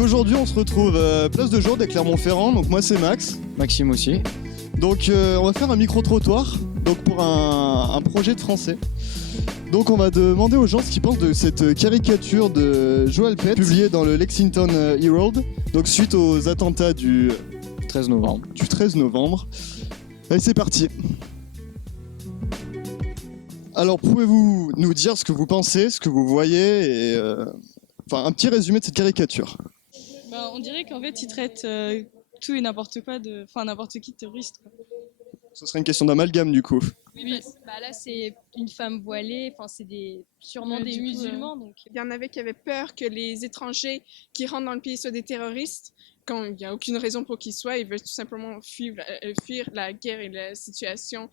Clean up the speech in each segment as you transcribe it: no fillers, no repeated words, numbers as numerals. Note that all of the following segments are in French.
Donc aujourd'hui on se retrouve place de Jourdes à Clermont-Ferrand, donc moi c'est Max. Maxime aussi. Donc on va faire un micro-trottoir donc pour un projet de français. Donc on va demander aux gens ce qu'ils pensent de cette caricature de Joel Pett publiée dans le Lexington Herald, donc suite aux attentats du 13 novembre. Allez c'est parti. Alors pouvez-vous nous dire ce que vous pensez, ce que vous voyez et enfin un petit résumé de cette caricature. On dirait qu'en fait ils traitent tout et n'importe quoi n'importe qui de terroriste, quoi. Ce serait une question d'amalgame du coup. Oui, là c'est une femme voilée, c'est sûrement des musulmans. Donc... Il y en avait qui avaient peur que les étrangers qui rentrent dans le pays soient des terroristes, quand il n'y a aucune raison pour qu'ils soient, ils veulent tout simplement fuir la guerre et la situation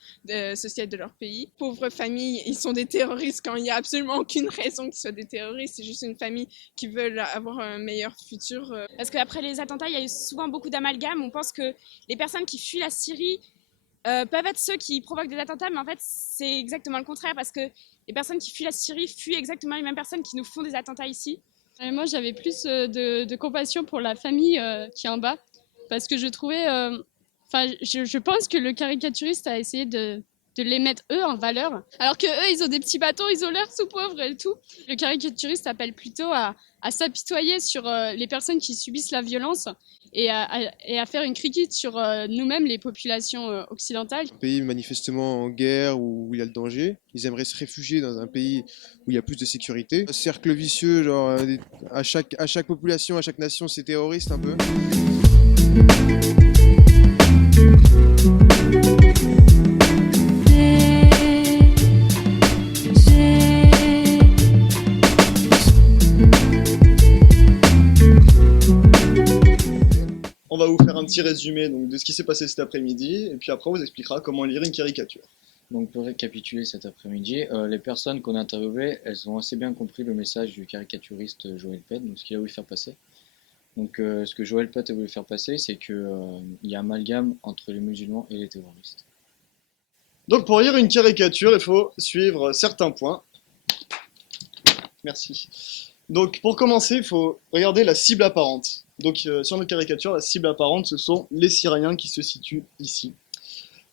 sociale de leur pays. Pauvres familles, ils sont des terroristes quand il n'y a absolument aucune raison qu'ils soient des terroristes, c'est juste une famille qui veut avoir un meilleur futur. Parce qu'après les attentats, il y a eu souvent beaucoup d'amalgames, on pense que les personnes qui fuient la Syrie peuvent être ceux qui provoquent des attentats, mais en fait c'est exactement le contraire, parce que les personnes qui fuient la Syrie fuient exactement les mêmes personnes qui nous font des attentats ici. Et moi j'avais plus de compassion pour la famille qui est en bas, parce que je trouvais, je pense que le caricaturiste a essayé de les mettre eux en valeur, alors que eux ils ont des petits bateaux, ils ont l'air tout pauvres et tout. Le caricaturiste appelle plutôt à s'apitoyer sur les personnes qui subissent la violence et à faire une critique sur nous-mêmes, les populations occidentales. Un pays manifestement en guerre où il y a le danger, ils aimeraient se réfugier dans un pays où il y a plus de sécurité. Un cercle vicieux, genre à chaque population, à chaque nation, c'est terroriste un peu. On va vous faire un petit résumé donc, de ce qui s'est passé cet après-midi, et puis après on vous expliquera comment lire une caricature. Donc pour récapituler cet après-midi, les personnes qu'on a interviewées, elles ont assez bien compris le message du caricaturiste Joel Pett, donc ce qu'il a voulu faire passer. Donc ce que Joel Pett a voulu faire passer, c'est qu'il y a un amalgame entre les musulmans et les terroristes. Donc pour lire une caricature, il faut suivre certains points. Merci. Donc pour commencer, il faut regarder la cible apparente. Donc sur notre caricature, la cible apparente, ce sont les Syriens qui se situent ici.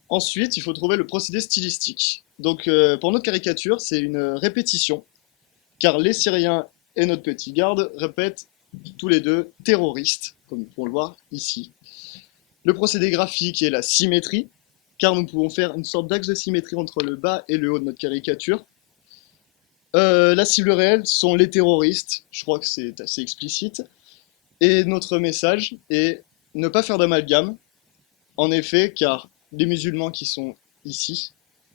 Ensuite, il faut trouver le procédé stylistique. Donc pour notre caricature, c'est une répétition, car les Syriens et notre petit garde répètent tous les deux terroristes, comme nous pouvons le voir ici. Le procédé graphique est la symétrie, car nous pouvons faire une sorte d'axe de symétrie entre le bas et le haut de notre caricature. La cible réelle sont les terroristes, je crois que c'est assez explicite. Et notre message est ne pas faire d'amalgame, en effet, car les musulmans qui sont ici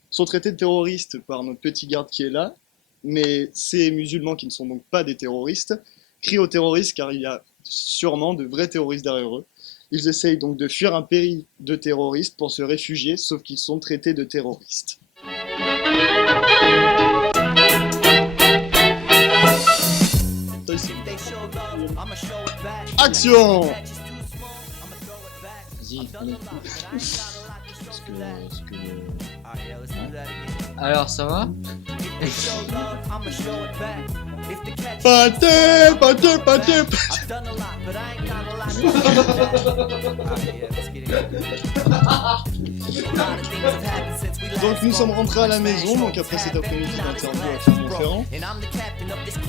sont traités de terroristes par notre petit garde qui est là, mais ces musulmans qui ne sont donc pas des terroristes crient aux terroristes car il y a sûrement de vrais terroristes derrière eux. Ils essayent donc de fuir un pays de terroristes pour se réfugier, sauf qu'ils sont traités de terroristes. Action! Vas-y, allez. Alors, ça va? Pâté. Donc nous sommes rentrés à la maison, donc après cet après-midi d'interview à Clermont-Ferrand.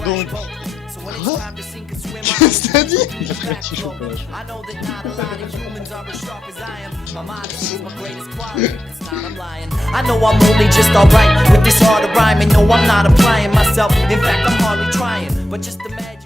Donc... Qu'est-ce que t'as dit? I know I'm only just alright with this hard to rhyme, and no, I'm not applying myself. In fact, I'm hardly trying, but just imagine.